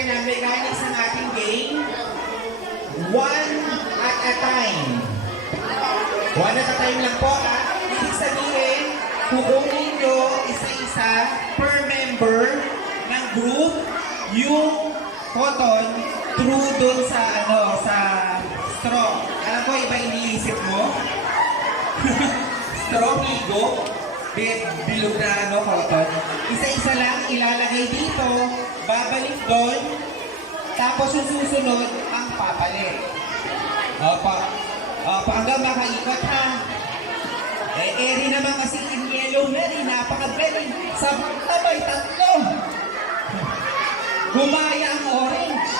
natin ang mechanics ng ating game. One at a time. One at a time lang po, ha? Ibig sabihin, kukunin nyo isa-isa per member ng group yung cotton through dun sa, sa straw. Alam ko, iba iniisip mo? Straw, bigo, bilog na cotton. Isa-isa lang ilalagay dito, babalik doon, tapos yung susunod ang papalit. Opo. Opo, hanggang makaikot, ha? Eri naman kasi in yellow na rin, napakagaling. Sabay, tatlo. Gumaya ang orange.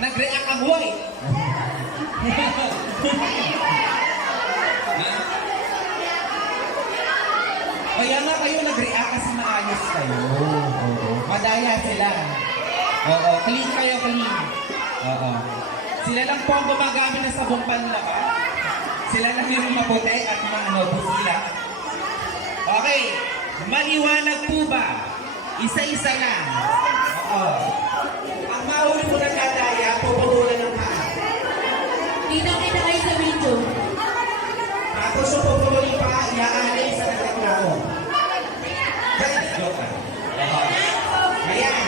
Nag-react ang white. Kaya nga kayo nag-react kasi maayos kayo. Madaya sila. Oo, clean kayo, clean. Oo. Sila lang po ang gumagamit ng sabong panlaba. Sila lang yung maputi at busila. Okay, maliwanag po ba? Isa-isa lang. Oo. Ang mahuli mo ng kadaya, puputulan ng paa. Kita kayo sa video. Tapos yung pupulong pa, iaalay sa nagtaklao. Ganyan, joke ka. Ayan.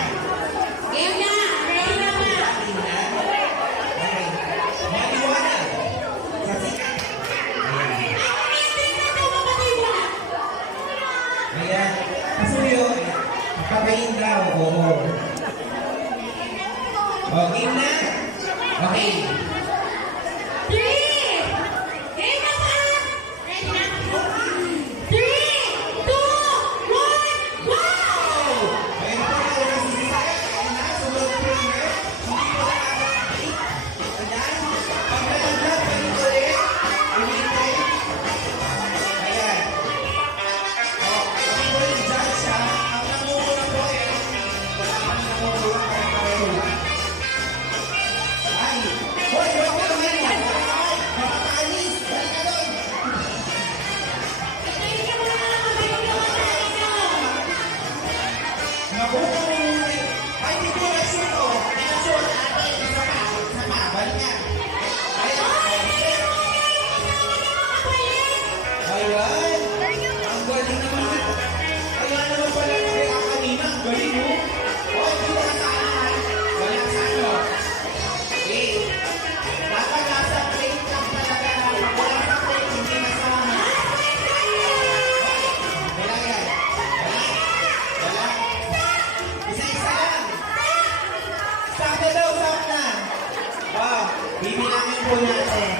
Ngayon na! Ready na ba? Okay. Maliwanag. Kasi, ayan. Kasuyo, kapain daw. Oo. Okay na? Okay. Bibilangin po natin.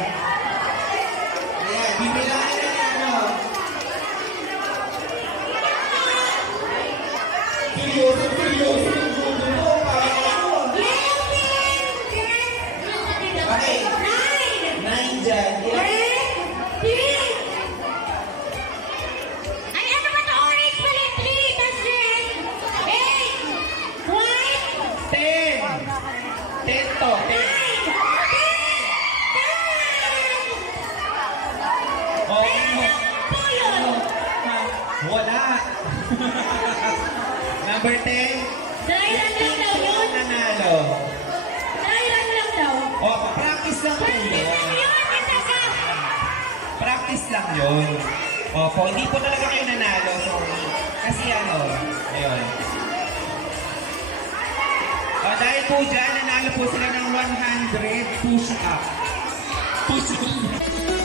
Ayan, bibilangin natin Seryoso yung gusto mo. Okay. 9 dyan. Ay, ano ba ito? Orange pala 3, tas red. 8, white. 10. 10 to. 10. Wala. Number 10. Dailan lang daw yun. Nanalo. Dailan lang daw. Practice lang po yun. Yun, Practice lang yun. Opo, hindi po talaga kayo nanalo. Sorry. Kasi ayun. Dahil po dyan, nanalo po sila ng 100 push-up. Push-up.